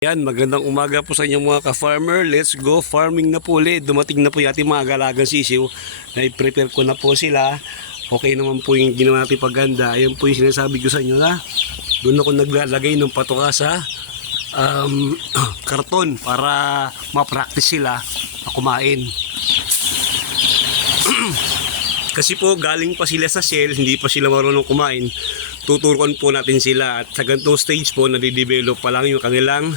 Yan, magandang umaga po sa inyo mga ka-farmer. Let's go farming na po ulit. Dumating na po yung ating mga galagang sisiw. Na-prepare ko na po sila. Okay naman po yung ginawa natin paganda. Ayun po yung sinasabi ko sa inyo na doon ako naglalagay ng patuka sa karton para ma-practice sila na kumain. Kasi po galing pa sila sa shell, hindi pa sila marunong kumain. Tuturuan po natin sila at sa ganitong stage po nadidevelop pa lang yung kanilang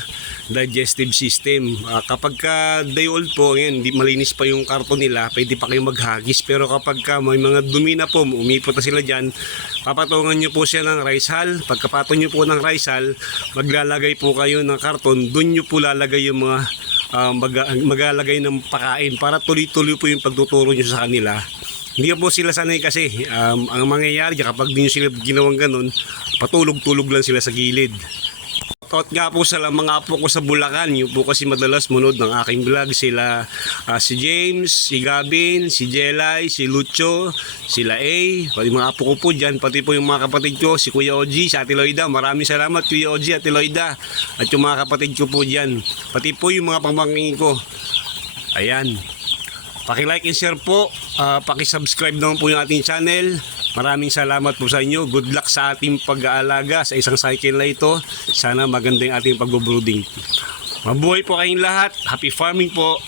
digestive system. Kapag ka day old po, ngayon, hindi malinis pa yung karton nila, pwede pa kayong maghagis. Pero kapag ka may mga dumi na po, umipot na sila dyan, papatungan nyo po siya ng rice hull. Pagkapatong nyo po ng rice hull, maglalagay po kayo ng karton, dun nyo po lalagay yung mga maglalagay ng pakain para tuloy-tuloy po yung pagtuturo nyo sa kanila. Hindi po sila sanay kasi ang mangyayari kapag di nyo sila ginawang ganun, patulog-tulog lang sila sa gilid. Shoutout nga po sa mga apo ko sa Bulacan, yung po kasi madalas munod ng aking vlog, sila si James, si Gavin, si Jelay, si Lucho, sila A, pati mga apo ko po dyan, pati po yung mga kapatid ko, si Kuya Oji, si Ate Loida. Maraming salamat Kuya Oji, Ate Loida, at yung mga kapatid ko po dyan, pati po yung mga pamangkin ko. Ayan, paki-like and share po, paki-subscribe naman po yung ating channel. Maraming salamat po sa inyo. Good luck sa ating pag-aalaga sa isang cycle na ito. Sana maganda yung ating pag-brooding. Mabuhay po kayong lahat. Happy farming po.